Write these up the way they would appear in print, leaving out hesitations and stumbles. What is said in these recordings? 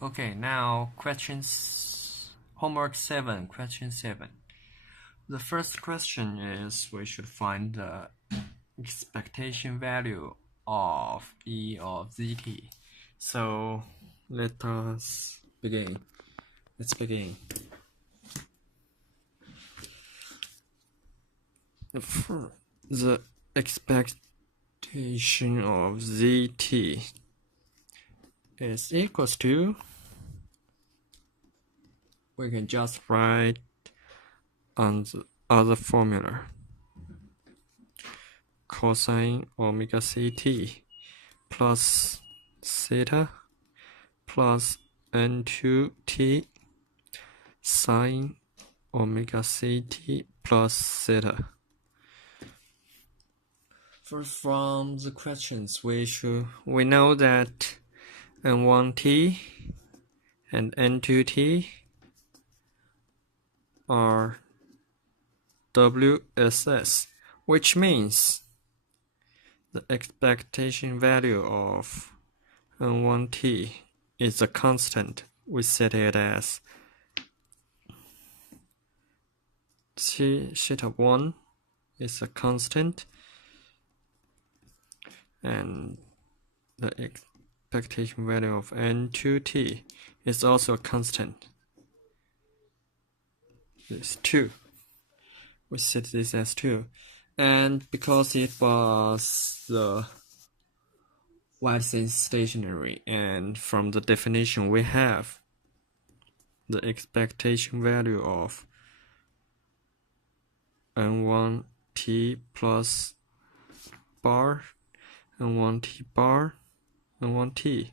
Okay, now questions. Homework 7, question 7. The first question is we should find the expectation value of E of zt. So let us begin. Let's begin. The expectation of zt is equals to, we can just write on the other formula, cosine omega ct plus theta plus n2t sine omega ct plus theta. First, from the questions, we know that n1t and n2t are WSS, which means the expectation value of n1t is a constant. We set it as theta1 is a constant, and the expectation value of n2t is also a constant. This 2. We set this as 2. And because it was the y-axis stationary, and from the definition we have the expectation value of n1t plus bar n1t bar n1t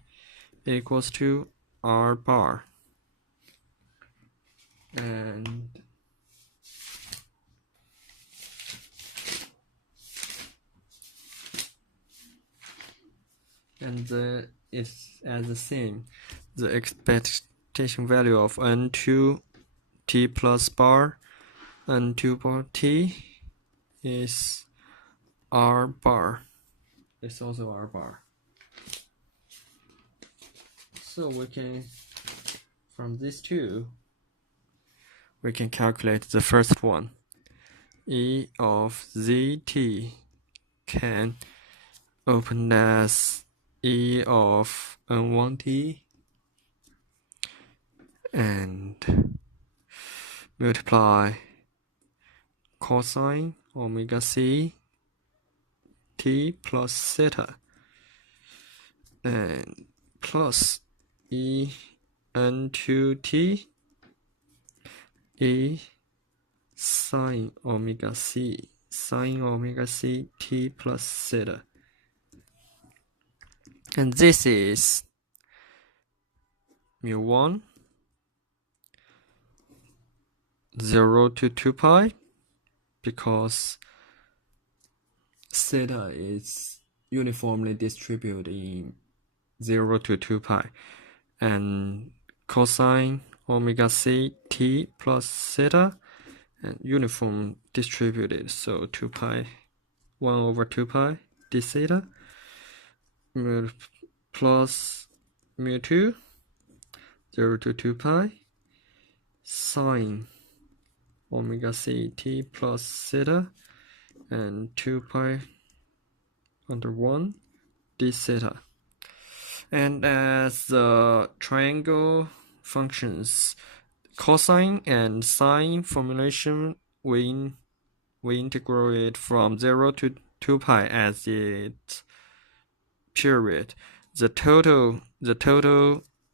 equals to r bar, and it's as the same. The expectation value of n2t plus bar n2 bar t is r bar. It's also r bar. So we can, from these two, we can calculate the first one. E of zt can open as E of n1t and multiply cosine omega c t plus theta and plus E n2t E sine omega c t plus theta. And this is mu1 0 to 2 pi, because theta is uniformly distributed in 0 to 2 pi, and cosine omega c t plus theta and uniform distributed, so 2 pi 1 over 2 pi d theta plus mu2 0 to 2 pi sine omega c t plus theta and 2 pi under 1 d theta. And as the triangle functions, cosine and sine formulation, we integrate from 0 to 2 pi as its period. The total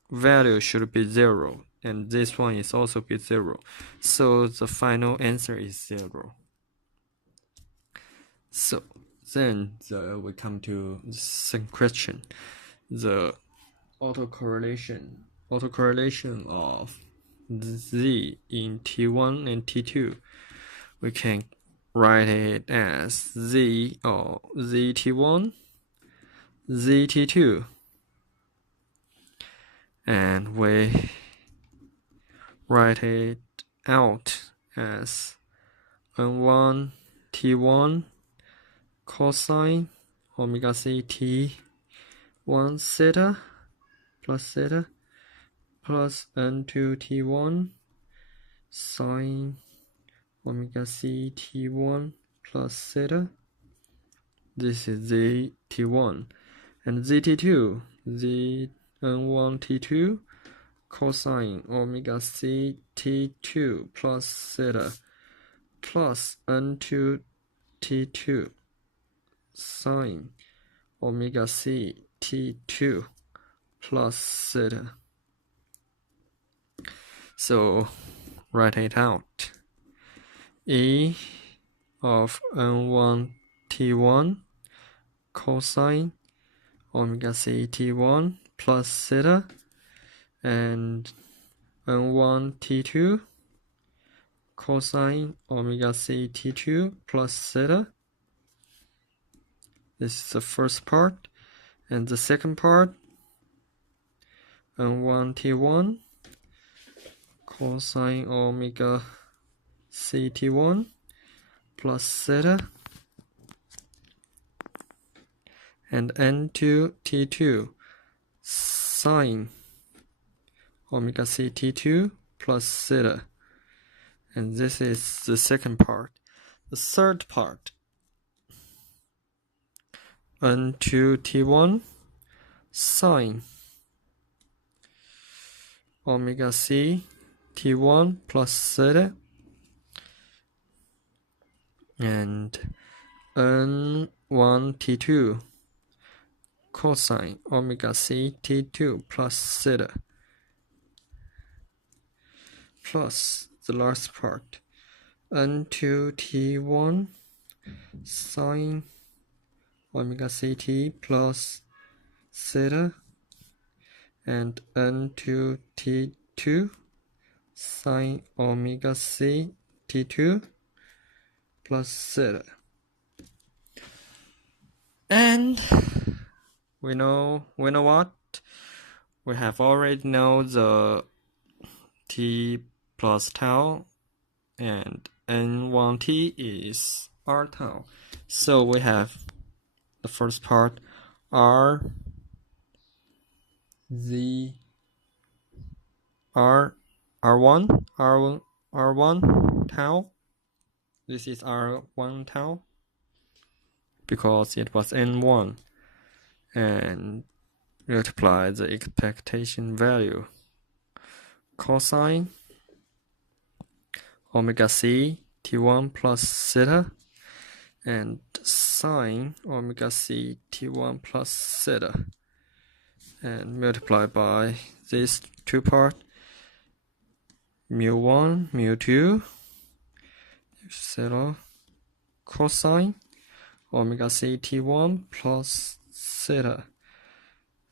value should be 0, and this one is also be 0. So the final answer is 0. So then we come to the second question. The autocorrelation of z in T1 and T2. We can write it as z or zt1, zt2, and we write it out as n1 T1 cosine omega c t 1 theta plus theta plus n2 t1 sine omega c t1 plus theta. This is z t1. And zt2, zn1 t2 cosine omega c t2 plus theta plus n2 t2 sine omega c t2 plus theta. So write it out. E of n1 t1 cosine omega c t1 plus theta and n1 t2 cosine omega c t2 plus theta. This is the first part. And the second part, n1 t1 cosine omega c t1 plus theta and n2 t2 sine omega c t2 plus theta. And this is the second part. The third part, n2 t1 sine omega c t1 plus theta and n1 t2 cosine omega c t2 plus theta plus the last part, n2 t1 sine omega ct plus theta and n2 t2 sine omega c t2 plus theta. And we know what? We have already know the t plus tau and n1t is r tau. So we have the first part r z r1 tau. This is r1 tau because it was n1, and multiply the expectation value cosine omega c t1 plus theta and sine omega c t1 plus theta, and multiply by these two parts, mu1 mu2 theta cosine omega c t1 plus theta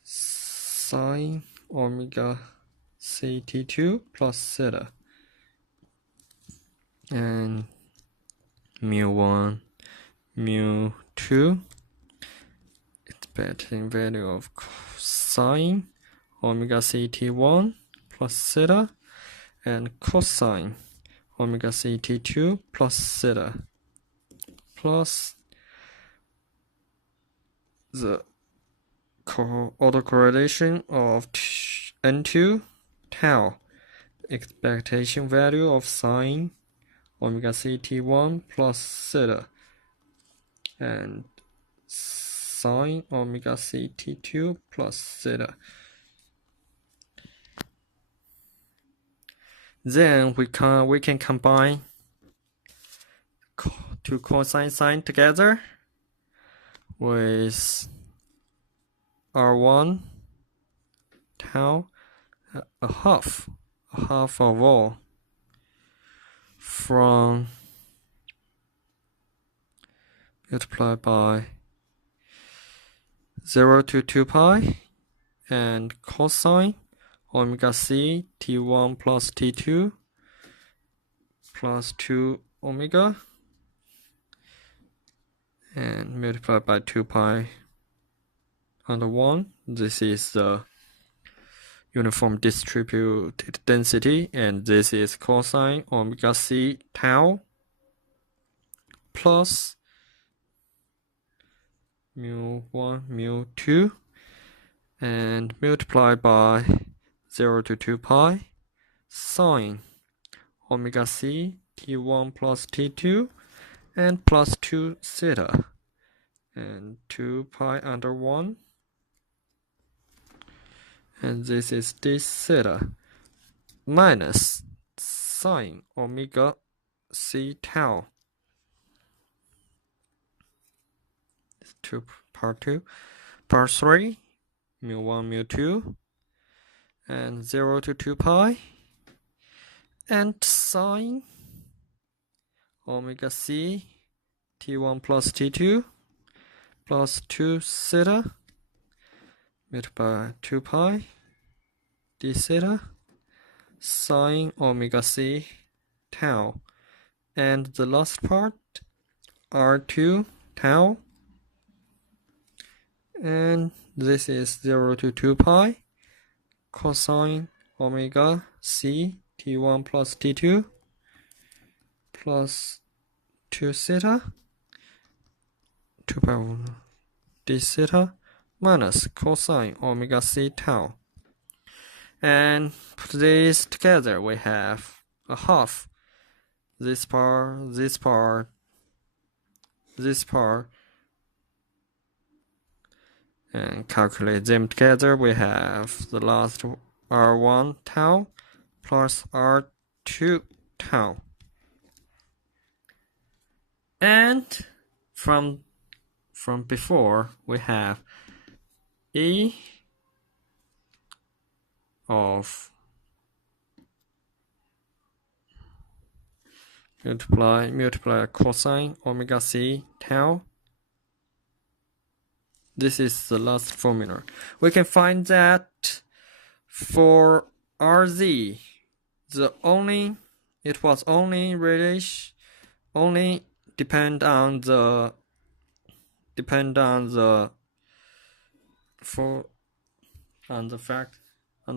sine omega c t2 plus theta, and mu1 mu2 expecting value of sine omega c t1 plus theta and cosine omega c t2 plus theta plus the autocorrelation of n2 tau, expectation value of sine omega c t1 plus theta and sine omega c t2 plus theta. Then we can combine two cosine sine together with r1 tau, a half of all from multiplied by 0 to 2 pi and cosine omega c t1 plus t2 plus 2 omega and multiplied by 2 pi under 1. This is the uniform distributed density, and this is cosine omega c tau plus mu1 mu2 and multiplied by 0 to 2 pi sine omega c t1 plus t2 and plus 2 theta and 2 pi under 1, and this is d theta minus sine omega c tau. 2 part 2 part 3 mu 1 mu 2 and 0 to 2 pi and sine omega c t1 plus t2 plus 2 theta multiplied by 2 pi d theta sine omega c tau, and the last part r2 tau, and this is 0 to 2 pi cosine omega c t1 plus t2 plus 2 theta 2 pi d theta minus cosine omega c tau, and put these together we have a half this part, this part, this part, and calculate them together. We have the last r1 tau plus r2 tau, and from before we have e of multiply cosine omega c tau. This is the last formula. We can find that for RZ, it was only depend on the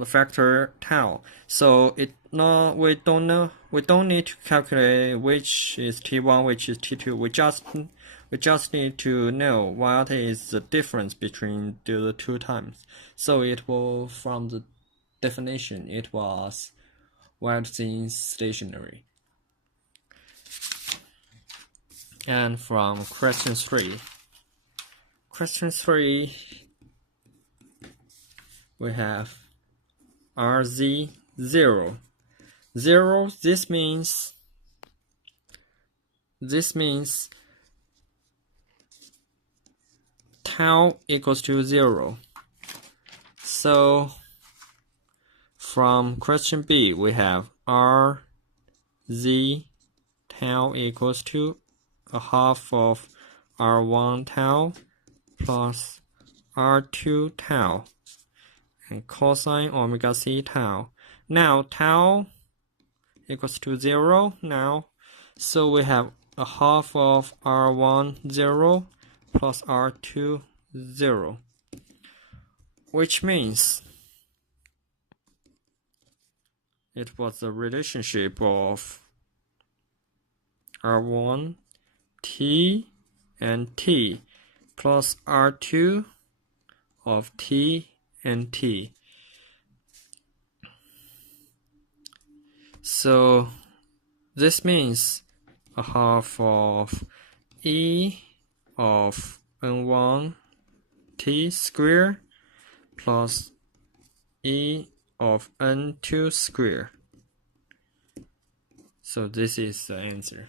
factor tau. So we don't need to calculate which is T1, which is T2. We just need to know what is the difference between the two times. So it will, from the definition, it was while thin stationary. And from question 3, we have RZ 0. This means tau equals to 0. So from question B, we have RZ tau equals to a half of R1 tau plus R2 tau and cosine omega c tau. Now tau equals to 0 now, so we have a half of R1 0 plus R2 0, which means it was the relationship of R1 T and T plus R2 of T and T. So this means a half of E of N1 T square plus E of N2 square. So this is the answer.